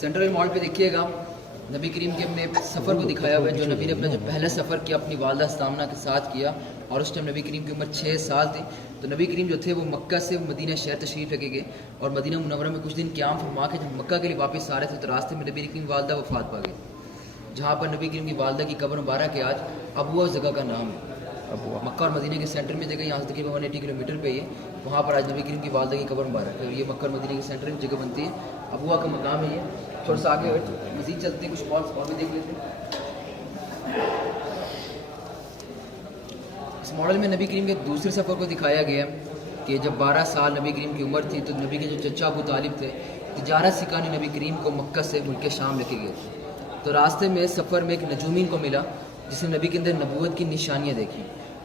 Central مال پہ دیکھیے گا نبی کریم کے اپنے سفر کو دکھایا ہوا ہے، جو نبی نے اپنا جو پہلا سفر کیا اپنی والدہ سامنہ کے ساتھ کیا، اور اس ٹائم نبی کریم کی عمر 6 سال تھی. تو نبی کریم جو تھے وہ مکہ سے مدینہ شہر تشریف لے کے گئے، اور مدینہ منورہ میں کچھ دن قیام فرما کے جب مکہ کے لیے واپس آ رہے تھے تو راستے میں نبی کریم کی والدہ وفات پا گئی، جہاں پر نبی کریم کی والدہ کی قبر مبارک ہے آج ابوا جگہ کا نام ہے. مکہ اور مدینہ کے سینٹر میں جگہ، یہاں سے تقریباً 180 کلومیٹر پہ ہی ہے. وہاں پر آج نبی کریم کی والدہ کی قبر مبارک ہے، اور یہ مکہ اور مدینہ کے سینٹر میں جگہ بنتی ہے، ابوا کا مقام ہے. یہ تھوڑا سا آگے مزید چلتے ہیں، کچھ اور بھی دیکھ لیتے ہیں. اس ماڈل میں نبی کریم کے دوسرے سفر کو دکھایا گیا کہ جب 12 سال نبی کریم کی عمر تھی تو نبی کے جو چچا ابو طالب تھے تجارت سکھانے نبی کریم کو مکہ سے ملک شام لے کے گئے. تو راستے میں سفر میں ایک نجومی کو ملا جس نے نبی کے اندر نبوت کی نشانیاں دیکھی.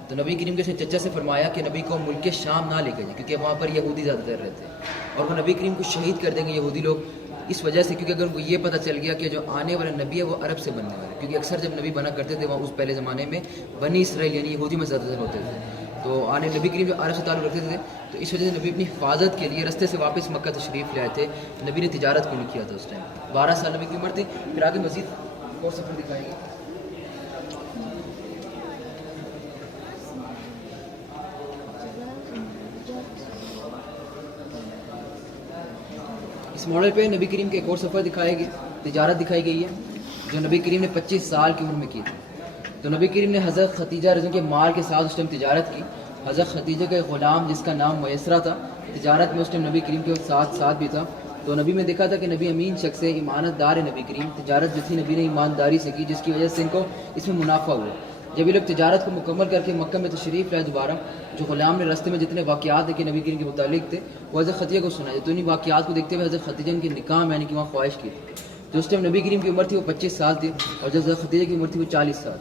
تو نبی کریم کے چچا سے فرمایا کہ نبی کو ملک شام نہ لے کے جائیں، کیونکہ وہاں پر یہودی زیادہ تر رہتے ہیں اور وہ نبی کریم کو شہید کر دیں گے یہودی لوگ، اس وجہ سے کیونکہ اگر ان کو یہ پتہ چل گیا کہ جو آنے والا نبی ہے وہ عرب سے بننے والا ہے، کیونکہ اکثر جب نبی بنا کرتے تھے وہاں اس پہلے زمانے میں بنی اسرائیل یعنی یہودی میں زیادہ تر ہوتے تھے. تو آنے نبی کریم جو عرب سے تعلق رکھتے تھے تو اس وجہ سے نبی اپنی حفاظت کے لیے رستے سے واپس مکہ تشریف لے آئے تھے. نبی نے تجارت کو نہیں کیا تھا اس ٹائم، 12 سال نبی کی عمر تھی. پھر آگے مزید اور سفر دکھائیں گے. اس ماڈل پہ نبی کریم کے ایک اور سفر دکھائے گئے، تجارت دکھائی گئی ہے جو نبی کریم نے 25 سال کی عمر میں کی تھی. تو نبی کریم نے حضرت ختیجہ رضی کے مال کے ساتھ اس ٹائم تجارت کی. حضرت ختیجہ کا ایک غلام جس کا نام میسرہ تھا تجارت میں اس ٹائم نبی کریم کے ساتھ بھی تھا. تو نبی میں دیکھا تھا کہ نبی امین شخص ہے، ایمانت دار ہے. نبی کریم تجارت جو تھی نبی نے ایمانداری سے کی، جس کی وجہ سے ان کو اس میں منافع ہوا. جب یہ لوگ تجارت کو مکمل کر کے مکہ میں تشریف لائے دوبارہ، جو غلام نے راستے میں جتنے واقعات دیکھے نبی کریم کے متعلق تھے وہ حضرت ختیجہ کو سنائے. تو انہیں واقعات کو دیکھتے ہوئے حضرت ختیجہ ان کے نکاح یعنی کہ وہاں خواہش کی. جو اس ٹائم نبی کریم کی عمر تھی وہ 25 سال تھی، اور جب حضرت ختیجہ کی عمر تھی وہ 40 سال.